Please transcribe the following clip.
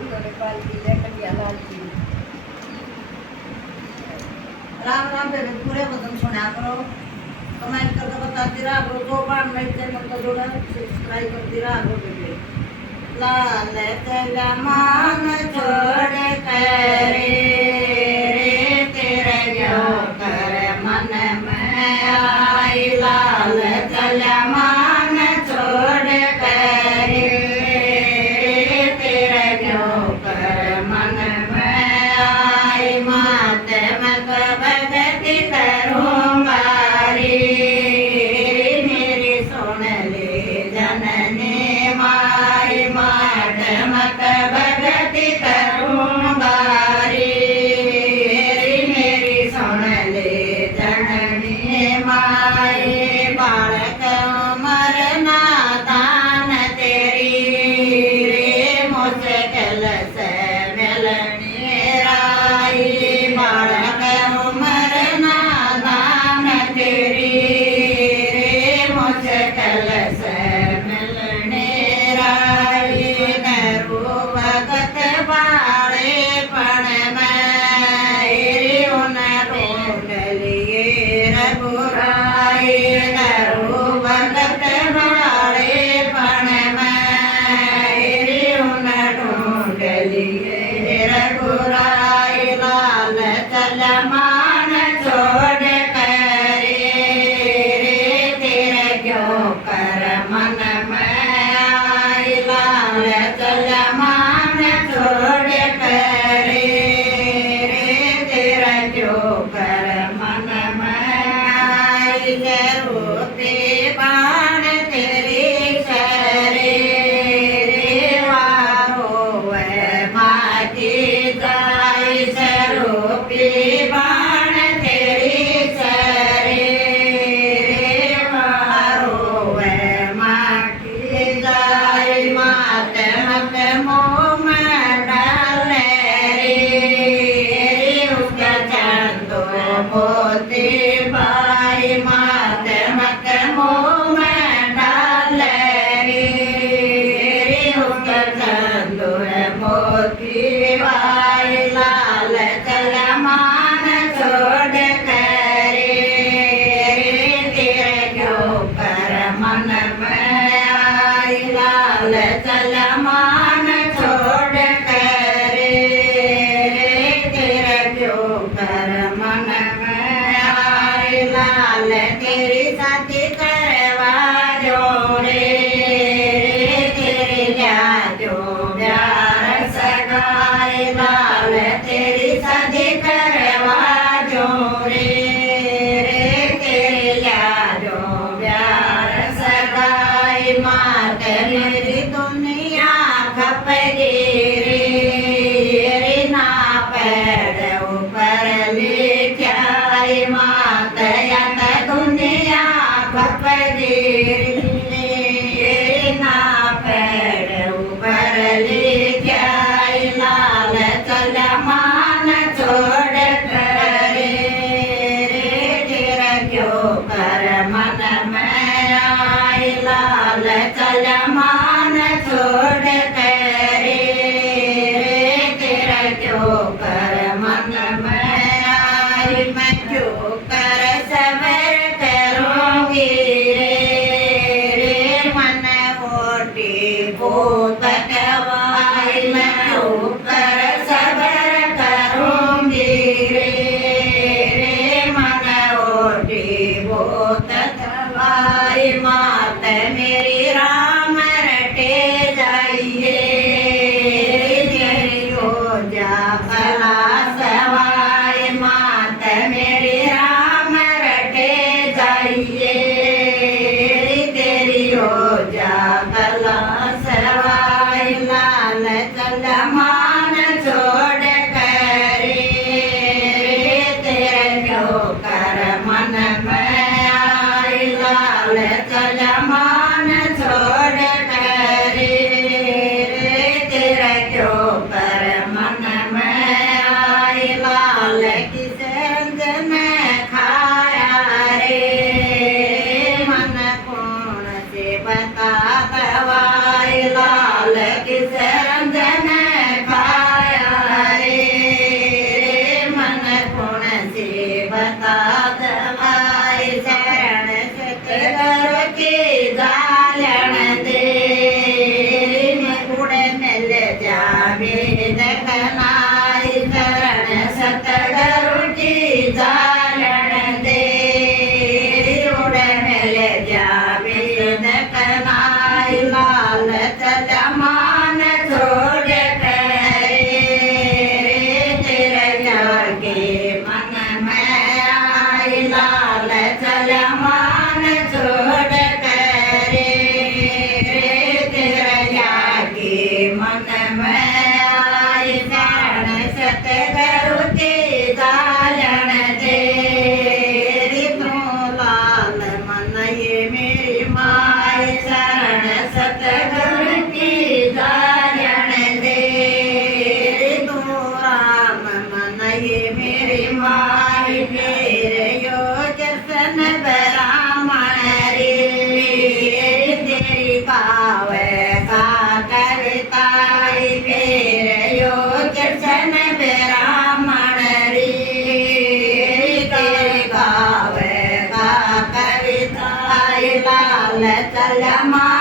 उन्होंने पालकी ले कटिया लाल की। राम राम बेबे पूरे वचन सुना करो, कमेंट करके बताती रहा करो, जो बार नई चैनल को जोड़ा सब्सक्राइब करती रहा करो बेबे। लाल चला मान छोड़ कर रे तेरे क्यों कर मन में आई, लाल चला मान छोड़ कर रे तेरे क्यों कर मन में आई, मात मत भगति करूँगा रे मेरी सुन ले जननी माई, मात मत भगति करूँगा रे मेरी सुन ले जननी माई, बालक मरना दान तेरी रे मुश्किल से मिलनी राई, बालक मरना दान तेरी रे मुश्किल से मिलने राई, नरू भगत बाड़े पण में रे उन ढूंढ लिए रघुराई, नरू भगत बाड़े पण में रे उन ढूंढ लिए रघुराई, लाल चल मान छोड़ कर रे तेरे क्यों कर मन में आई, लाल चल मान छोड़ कर रे तेरा क्यों कर मन में आई, जरूरते बाण तेरी शरे रे वारो वे माटी जाई, स्वरूपी बाण तेरी शरे रे वारो वे माटी जाई, मात मत मोह में डाल रे उसका चंदो मोती बाई, मात मत मोह में डाल रे उसका चंदो मोती बाई, लाल चल मान छोड़ कर रे तेरे क्यों कर मन में आई, लाल चल मान छोड़ कर रे तेरे क्यों कर मन में आई, लाल तेरी शादी करवा जो रे तेरे जो प्यार सगाई, लाल तेरी शादी करवा जो रे तेरे जो प्यार सगाई, मात मेरी दुनिया खपगी रे ना पैर ऊपर लिखाई, मात यत दुनिया खपगी रे ना पैर ऊपर लिखाई, लाल चल मान छोड़ कर रे तेरा क्यों कर मन में आई, लाल चल मान छोड़ कर रे तेरा क्यों कर मन में आई, मैं क्यों कर सबर करूँगी रे मन ओटी भूत कवाई, मैं क्यों कर सबर करूँगी रे मन ओटी भूत कवाई, मात मेरी राम रटे जाइए तेरी हो जा भला सवाई, मात मेरी राम रटे जाइए तेरी हो जा भला सवाई, लाल चल मान छोड़ कर रे तेरे क्यों कर मन में आई, लाल चल मान छोड़ कर रे तेरे क्यों कर मन में आई, लाल किस रंजन खाया रे मन कौन से बता दवाई, लाल किस रंजन ચાલ ચાલ માન